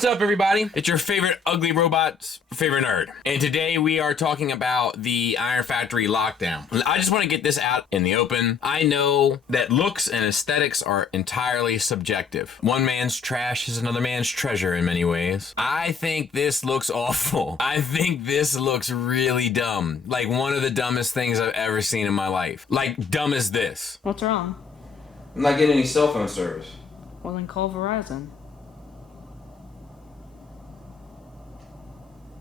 What's up, everybody? It's your favorite ugly robot's favorite nerd. And today we are talking about the Iron Factory lockdown. I just want to get this out in the open. I know that looks and aesthetics are entirely subjective. One man's trash is another man's treasure in many ways. I think this looks awful. I think this looks really dumb. Like one of the dumbest things I've ever seen in my life. Like dumb as this. What's wrong? I'm not getting any cell phone service. Well, then call Verizon.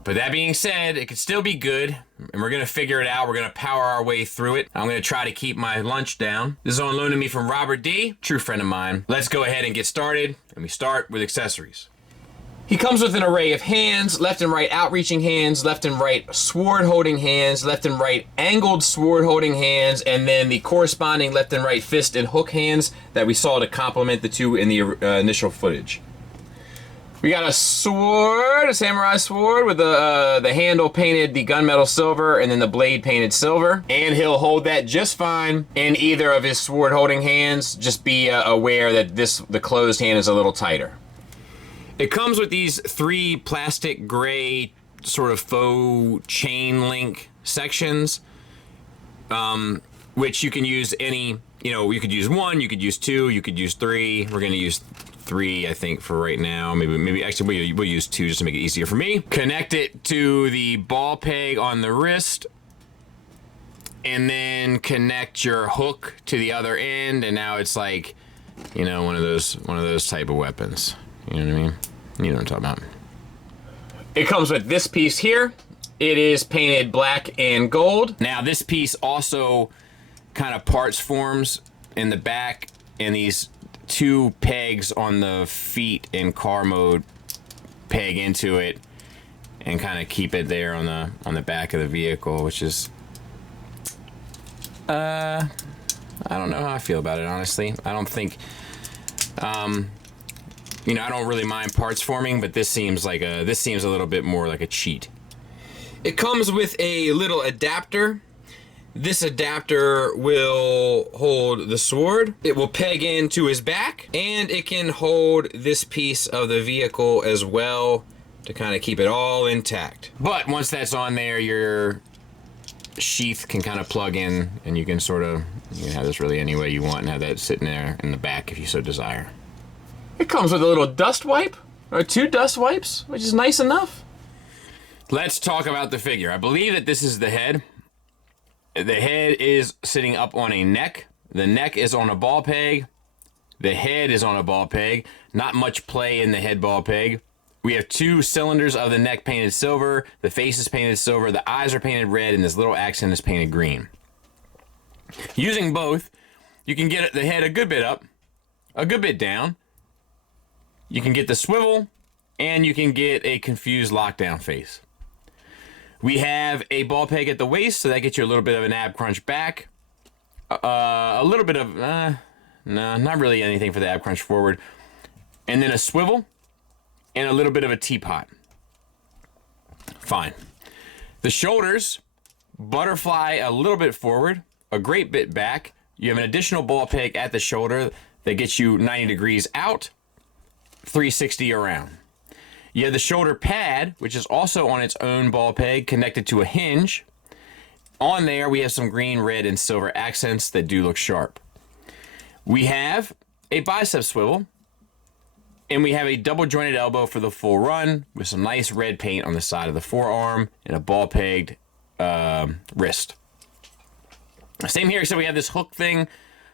But that being said, it could still be good, and we're gonna figure it out. We're gonna power our way through it. I'm gonna try to keep my lunch down. This is on loan to me from Robert D, true friend of mine. Let's go ahead and get started, and we start with accessories. He comes with an array of hands, left and right outreaching hands, left and right sword holding hands, left and right angled sword holding hands, and then the corresponding left and right fist and hook hands that we saw to complement the two in the initial footage. We got a sword, a samurai sword with the handle painted the gunmetal silver and then the blade painted silver. And he'll hold that just fine in either of his sword holding hands. Just be aware that the closed hand is a little tighter. It comes with these three plastic gray sort of faux chain link sections, which you can use any, you could use one, you could use two, you could use three. We're gonna use three, I think, for right now. Maybe actually we'll use two just to make it easier for me. Connect it to the ball peg on the wrist, and then connect your hook to the other end, and now it's like, one of those type of weapons. You know what I mean? You know what I'm talking about. It comes with this piece here. It is painted black and gold. Now this piece also kind of parts forms in the back, and these two pegs on the feet in car mode peg into it and kind of keep it there on the back of the vehicle, which is I don't know how I feel about it, honestly. I don't think I don't really mind parts forming, but this seems a little bit more like a cheat. It comes with a little adapter. This adapter will hold the sword, it will peg into his back, and it can hold this piece of the vehicle as well to kind of keep it all intact. But once that's on there, your sheath can kind of plug in, and you can have this really any way you want and have that sitting there in the back if you so desire. It comes with a little dust wipe, or two dust wipes, which is nice enough. Let's talk about the figure. I believe that this is the head. The head is sitting up on a neck. The neck is on a ball peg. The head is on a ball peg. Not much play in the head ball peg. We have two cylinders of the neck painted silver. The face is painted silver. The eyes are painted red, and this little accent is painted green. Using both, you can get the head a good bit up, a good bit down. You can get the swivel, and you can get a confused lockdown face. We have a ball peg at the waist, so that gets you a little bit of an ab crunch back. A little bit of, no, not really anything for the ab crunch forward. And then a swivel, and a little bit of a teapot. Fine. The shoulders, butterfly a little bit forward, a great bit back. You have an additional ball peg at the shoulder that gets you 90 degrees out, 360 around. You have the shoulder pad, which is also on its own ball peg, connected to a hinge. On there, we have some green, red, and silver accents that do look sharp. We have a bicep swivel, and we have a double-jointed elbow for the full run with some nice red paint on the side of the forearm and a ball-pegged wrist. Same here, except we have this hook thing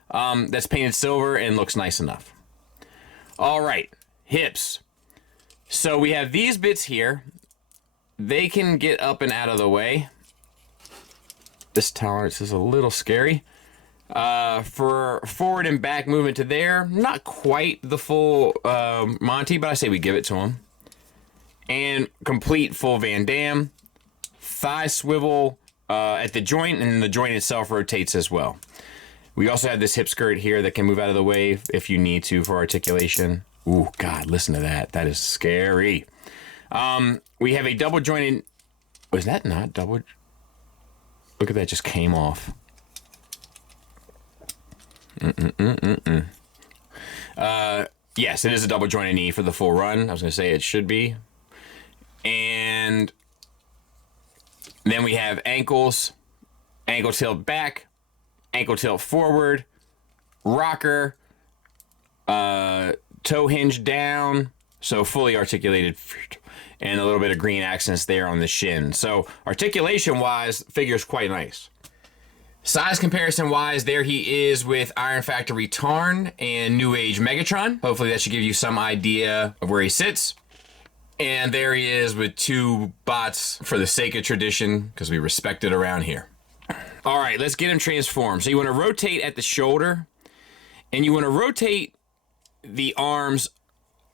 that's painted silver and looks nice enough. All right, hips. So we have these bits here. They can get up and out of the way. This tolerance is a little scary. For forward and back movement to there, not quite the full Monty, but I say we give it to him. And complete full Van Damme. Thigh swivel at the joint, and then the joint itself rotates as well. We also have this hip skirt here that can move out of the way if you need to for articulation. Ooh, God, listen to that. That is scary. We have a double jointed... Was that not double... Look at that, just came off. Yes, it is a double jointed knee for the full run. I was going to say it should be. And then we have ankles, ankle tilt back, ankle tilt forward, rocker, toe hinge down, so fully articulated, and a little bit of green accents there on the shin. So articulation-wise, figure's quite nice. Size comparison-wise, there he is with Iron Factory Tarn and New Age Megatron. Hopefully that should give you some idea of where he sits. And there he is with two bots for the sake of tradition, because we respect it around here. All right, let's get him transformed. So you want to rotate at the shoulder, and you want to rotate the arms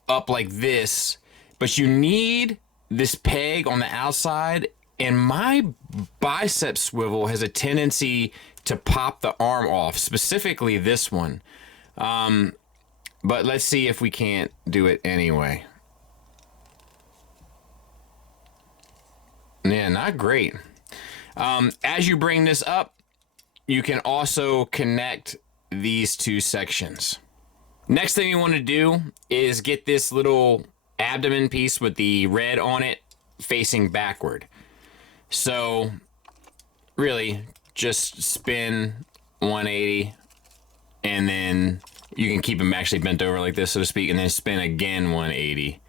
up like this, but you need this peg on the outside, and my bicep swivel has a tendency to pop the arm off, specifically this one. But let's see if we can't do it anyway. Yeah, not great. As you bring this up, you can also connect these two sections. Next thing you want to do is get this little abdomen piece with the red on it facing backward. So really just spin 180, and then you can keep them actually bent over like this, so to speak, and then spin again 180.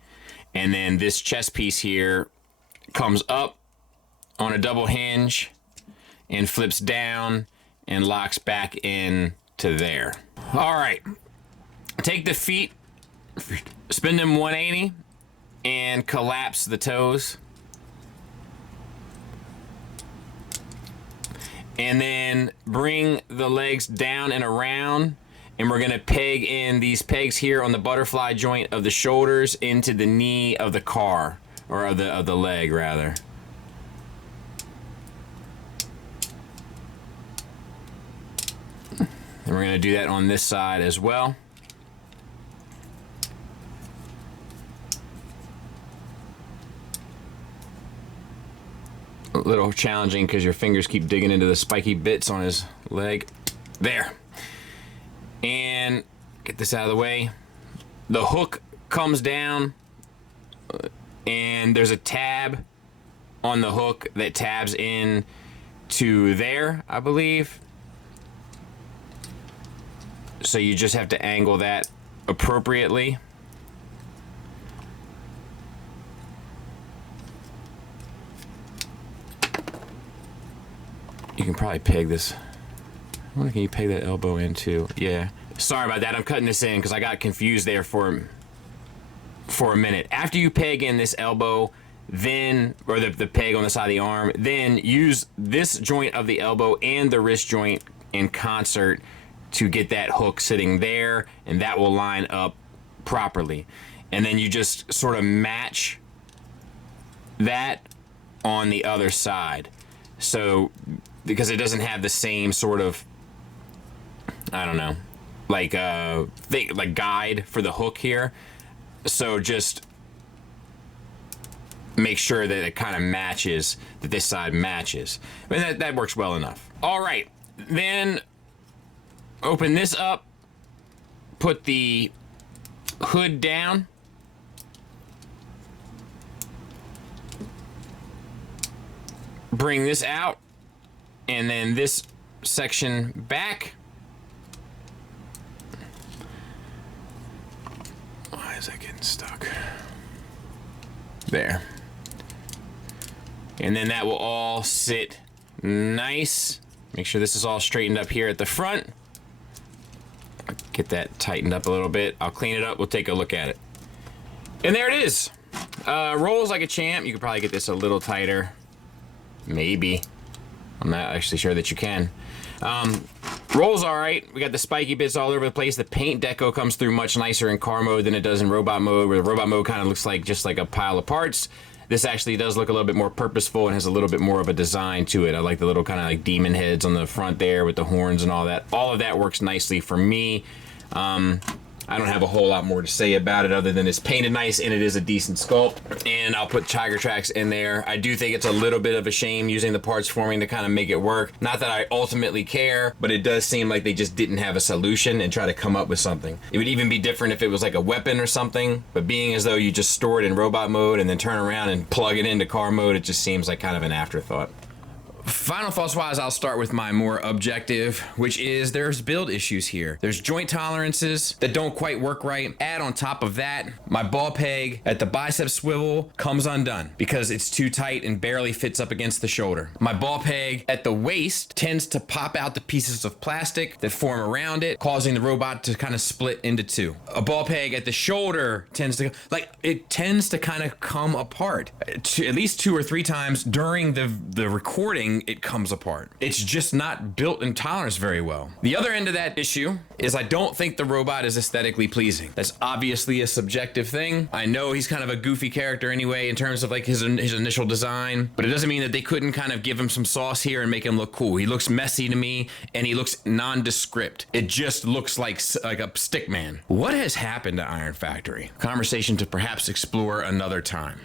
And then this chest piece here comes up on a double hinge and flips down and locks back in to there. All right, take the feet, spin them 180, and collapse the toes. And then bring the legs down and around, and we're gonna peg in these pegs here on the butterfly joint of the shoulders into the knee of the car, or of the leg rather. And we're gonna do that on this side as well. A little challenging because your fingers keep digging into the spiky bits on his leg. There. And get this out of the way. The hook comes down, and there's a tab on the hook that tabs in to there, I believe. So you just have to angle that appropriately. You can probably peg this. I wonder, can you peg that elbow in too? Yeah. Sorry about that. I'm cutting this in because I got confused there for a minute. After you peg in this elbow, then, or the peg on the side of the arm, then use this joint of the elbow and the wrist joint in concert to get that hook sitting there, and that will line up properly. And then you just sort of match that on the other side. So, because it doesn't have the same sort of, I don't know, like guide for the hook here. So just make sure that it kind of matches, that this side matches. I mean, that works well enough. All right, then open this up, put the hood down, bring this out, and then this section back. Why is that getting stuck? There. And then that will all sit nice. Make sure this is all straightened up here at the front. Get that tightened up a little bit. I'll clean it up. We'll take a look at it. And there it is. Rolls like a champ. You could probably get this a little tighter. Maybe. I'm not actually sure that you can. Rolls all right. We got the spiky bits all over the place. The paint deco comes through much nicer in car mode than it does in robot mode, where the robot mode kind of looks like just like a pile of parts. This actually does look a little bit more purposeful and has a little bit more of a design to it. I like the little kind of like demon heads on the front there with the horns and all that. All of that works nicely for me. I don't have a whole lot more to say about it other than it's painted nice and it is a decent sculpt. And I'll put Tiger Tracks in there. I do think it's a little bit of a shame using the parts forming to kind of make it work. Not that I ultimately care, but it does seem like they just didn't have a solution and try to come up with something. It would even be different if it was like a weapon or something, but being as though you just store it in robot mode and then turn around and plug it into car mode, it just seems like kind of an afterthought. Final thoughts wise, I'll start with my more objective, which is there's build issues here. There's joint tolerances that don't quite work right. Add on top of that, my ball peg at the bicep swivel comes undone because it's too tight and barely fits up against the shoulder. My ball peg at the waist tends to pop out the pieces of plastic that form around it, causing the robot to kind of split into two. A ball peg at the shoulder tends to kind of come apart at least 2 or 3 times during the recording. It comes apart. It's just not built in tolerance very well. The other end of that issue is I don't think the robot is aesthetically pleasing. That's obviously a subjective thing. I know he's kind of a goofy character anyway in terms of like his initial design, but it doesn't mean that they couldn't kind of give him some sauce here and make him look cool. He looks messy to me and he looks nondescript. It just looks like a stick man. What has happened to Iron Factory? Conversation to perhaps explore another time.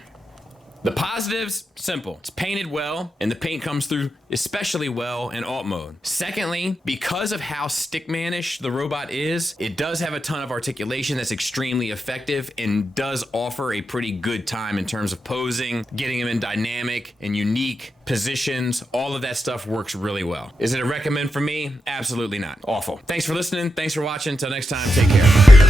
The positives, simple. It's painted well, and the paint comes through especially well in alt mode. Secondly, because of how stickmanish the robot is, it does have a ton of articulation that's extremely effective and does offer a pretty good time in terms of posing, getting him in dynamic and unique positions. All of that stuff works really well. Is it a recommend for me? Absolutely not. Awful. Thanks for listening. Thanks for watching. Until next time, take care.